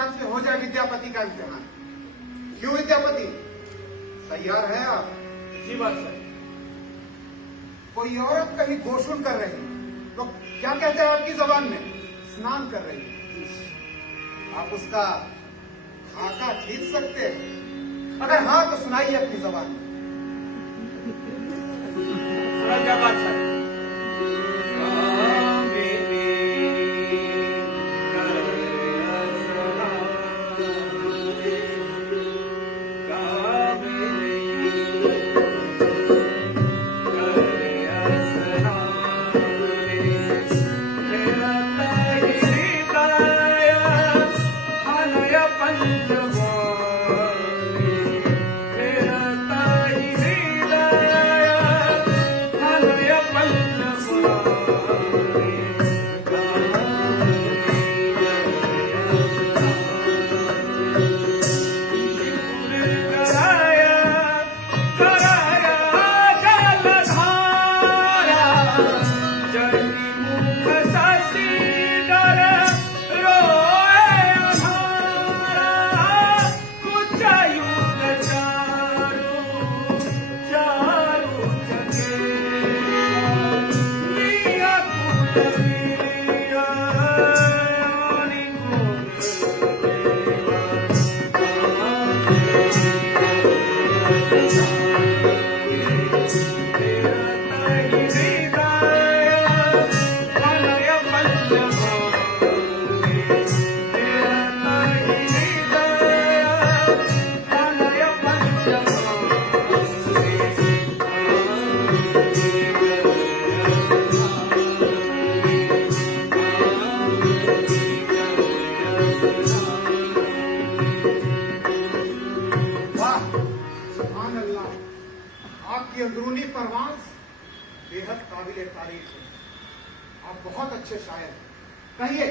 साल से हो जाए विद्यापति का इम्तिहान। क्यों विद्यापति, तैयार है आप? जी बादशाह। कोई औरत कहीं गोशुन कर रही है तो क्या कहते हैं आपकी जबान में? स्नान कर रही है। आप उसका खाका खींच सकते हैं? अगर हाँ तो सुनाइए अपनी जबान में। सुना क्या बादशाह? आपकी अंदरूनी परवाज़ बेहद काबिल तारीफ है। आप बहुत अच्छे शायर हैं। कहिए